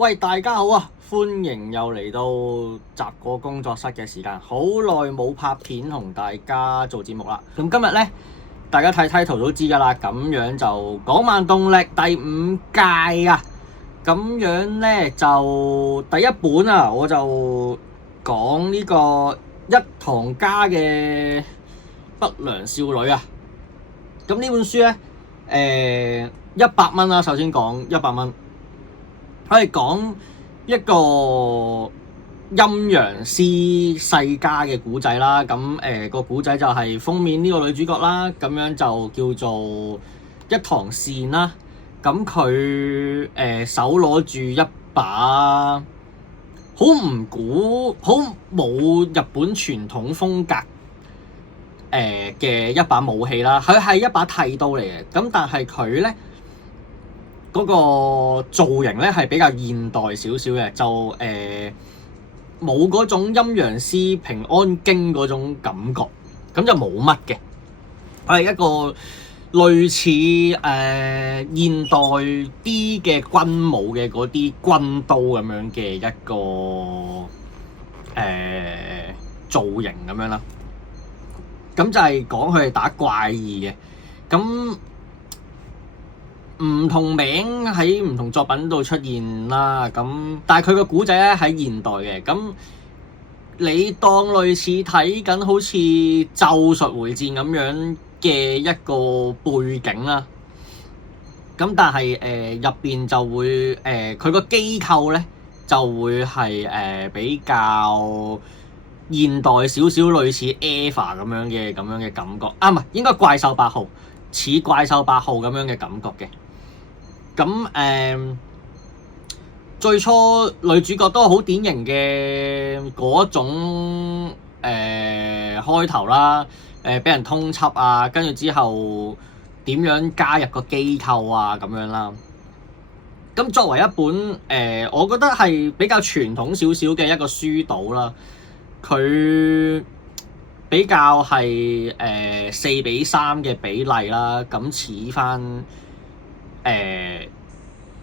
喂，大家好啊！歡迎又嚟到雜果工作室嘅時間，好耐冇拍片同大家做節目啦。咁今日呢，大家睇title都知㗎啦，咁樣就港漫動力第5屆啊。咁樣呢，就第一本啊，我就講呢個一堂家嘅不良少女啊。咁呢本書呢，100蚊啦。首先講100蚊。可以講一個陰陽師世家嘅古仔啦，咁個古仔就係封面呢個女主角啦，咁樣就叫做一堂善啦。咁佢手攞住一把好冇日本傳統風格嘅一把武器啦，佢係一把剃刀嚟嘅，咁但係佢咧，嗰個造型咧係比較現代少少嘅，就冇嗰種陰陽師平安京嗰種感覺，咁就冇乜嘅。佢係一個類似現代啲嘅軍武嘅嗰啲軍刀咁樣嘅一個造型咁樣啦。咁就係講佢係打怪異嘅，咁唔同名喺唔同作品度出現啦，咁但係佢個古仔咧喺現代嘅，咁你當類似睇緊好似《咒術迴戰》咁樣嘅一個背景啦，咁但係入邊就會佢個機構咧就會係比較現代少少，類似 EVA 咁樣嘅感覺啊，唔係應該怪獸8號，似怪獸8號咁樣嘅感覺嘅。咁最初女主角都好典型嘅嗰種開頭啦，俾人通緝啊，跟住之後點樣加入個機構啊咁樣啦。咁作為一本我覺得係比較傳統少少嘅一個書島啦，佢比較係4:3嘅比例啦，咁似翻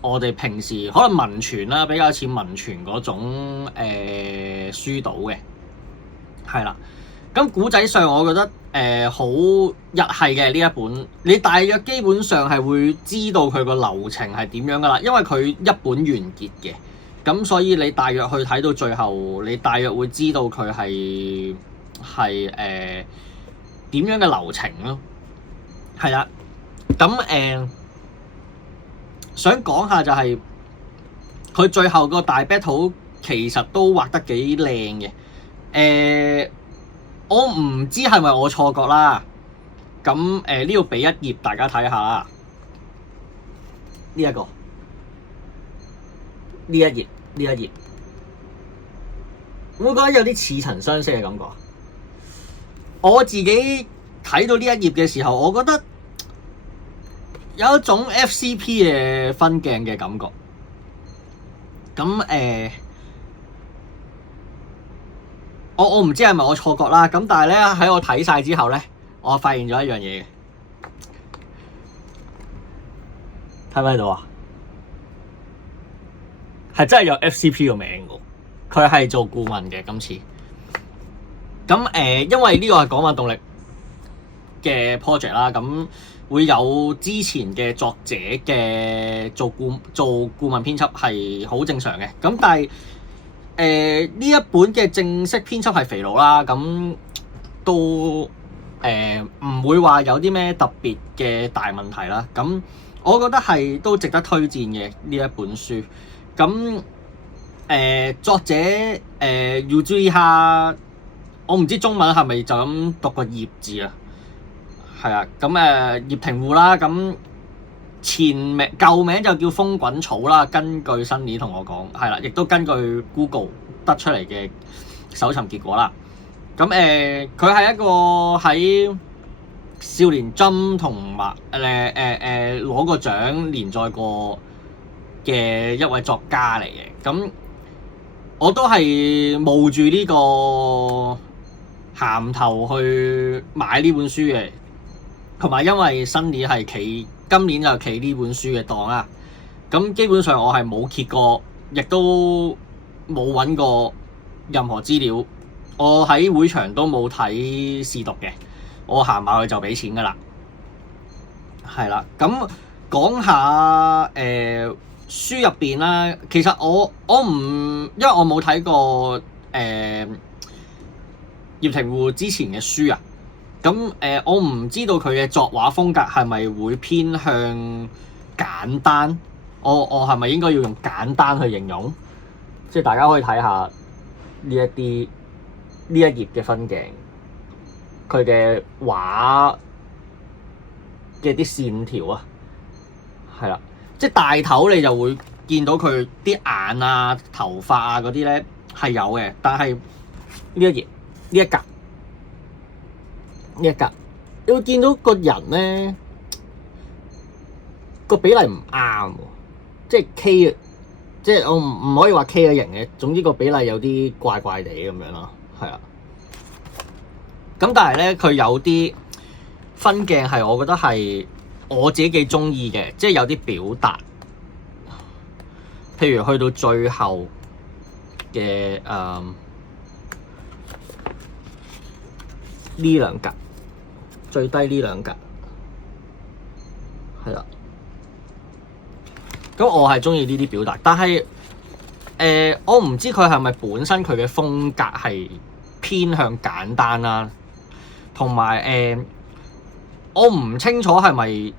我哋平時可能文傳啦，比較似文傳嗰種書島嘅，係啦。咁古仔上我覺得好日系嘅呢一本，你大約基本上係會知道佢個流程係點樣噶啦，因為佢一本完結嘅，咁所以你大約去睇到最後，你大約會知道佢係點樣嘅流程咯，係啦。咁想講下就係佢最後個大 battle 其實都畫得幾靚嘅。我唔知係咪我錯覺啦。咁呢度俾一頁大家睇下啦。呢一頁，會覺得有啲似曾相識嘅感覺。我自己睇到呢一頁嘅時候，我覺得有一種 FCP 嘅分鏡嘅感覺。咁我唔知係咪我錯覺啦。咁但係咧，喺我睇晒之後咧，我發現咗一樣嘢嘅，睇唔睇到啊？係真係有 FCP 個名嘅，佢係做顧問嘅今次。咁因為呢個係港漫動力嘅 project 啦，咁會有之前嘅作者嘅做顧問編輯係好正常嘅。咁但係呢一本嘅正式編輯係肥佬啦，咁都唔會話有啲咩特別嘅大問題啦。咁我覺得係都值得推薦嘅呢一本書。咁作者Yuzuriha，我唔知中文係咪就咁讀個葉字啊？係啊，咁葉庭戶啦，咁舊名就叫風滾草啦。根據新年同我講，係啦，亦都根據 Google 得出嚟嘅搜尋結果啦。咁佢係一個喺少年 Jump 同埋攞個獎連載過嘅一位作家嚟嘅。咁我都係冒住呢個銜頭去買呢本書嘅。同埋因為新年就企呢本書嘅檔啦，咁基本上我係冇揭過亦都冇揾過任何資料，我喺會場都冇睇試讀嘅，我行埋去就俾錢㗎啦。係啦，咁講下書入邊啦。其實我唔，因為我冇睇過葉庭戶之前嘅書啊。咁我唔知道佢嘅作畫風格係咪會偏向簡單。我係咪應該要用簡單去形容？即係大家可以睇下呢一頁嘅分鏡，佢嘅畫嘅啲線條啊，係啦，即係大頭你就會見到佢啲眼啊、頭髮啊嗰啲咧係有嘅，但係呢一頁呢一格，你會見到個人咧個比例唔啱喎，即係 K， 即係我唔可以話 K 咗型嘅，總之個比例有啲怪怪地咁樣咯，係啊。咁但係咧，佢有啲分鏡係我覺得係我自己幾中意嘅，即係有啲表達，譬如去到最後嘅呢兩格，最低呢兩格，係啦。咁我係中意呢啲表達，但係我唔知佢係咪本身佢嘅風格係偏向簡單啦，同埋我唔清楚係咪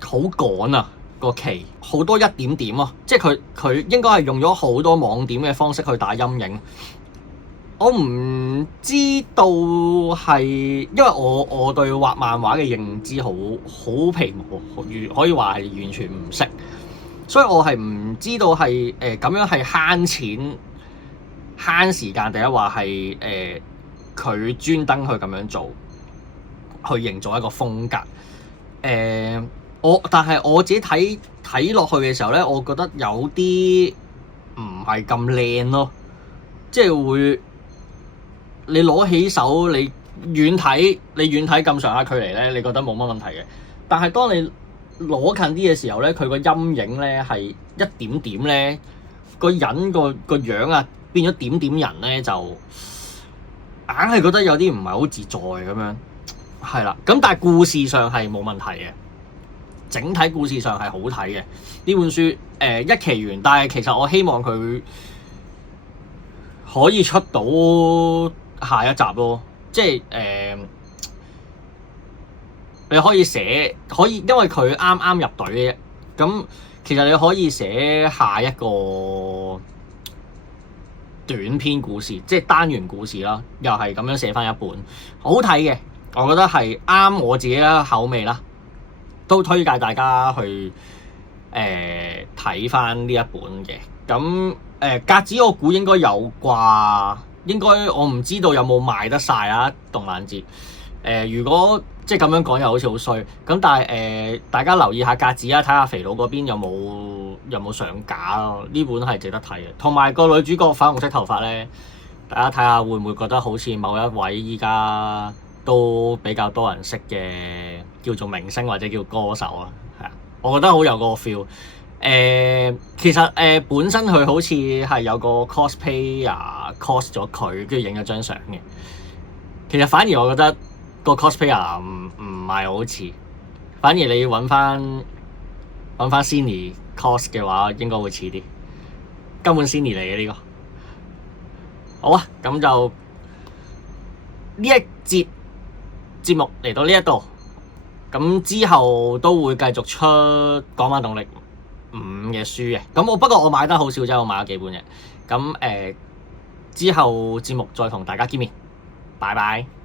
好趕啊個期，好多一點點啊，即係佢應該係用咗好多網點嘅方式去打陰影。我唔知道係因為我對畫漫畫嘅認知好皮毛，可以話係完全唔識，所以我係唔知道係咁樣係慳錢慳時間，定係話係佢專登去咁樣做，去營造一個風格。但係我自己睇落去嘅時候咧，我覺得有啲唔係咁靚咯，即係會你攞起手，你遠睇咁上下距離咧，你覺得冇乜問題嘅。但係當你攞近啲嘅時候咧，佢個陰影咧係一點點咧，個人個樣啊變咗點點人咧，就硬係覺得有啲唔係好自在咁樣，係啦。咁但係故事上係冇問題嘅，整體故事上係好睇嘅呢本書。一期完，但係其實我希望佢可以出到下一集咯，即係你可以寫，因為佢啱啱入隊嘅，咁其實你可以寫下一個短篇故事，即係單元故事啦，又係咁樣寫翻一本，好睇嘅，我覺得係啱我自己嘅口味啦，都推介大家去睇翻呢一本嘅。咁格子我估應該有啩，應該我唔知道有冇賣得晒啊動漫節。如果即係咁樣講又好似好衰，咁但係大家留意下格子啊，睇下肥佬嗰邊有冇上架咯。呢本係值得睇嘅，同埋個女主角粉紅色頭髮咧，大家睇下會唔會覺得好似某一位依家都比較多人識嘅叫做明星或者叫歌手啊，係啊，我覺得好有個 feel。其實本身佢好似係有個 cosplayer cos 咗佢，跟住影咗張相嘅。其實反而我覺得個 cosplayer 唔係好似，反而你要揾翻 Cindy cos 嘅話，應該會似啲。根本 Cindy 嚟嘅呢個。好啊，咁就呢一節節目嚟到呢一度，咁之後都會繼續出港漫動力5嘅書嘅。咁不過我買得好少啫，我買咗幾本嘅。咁之後節目再同大家見面，拜拜。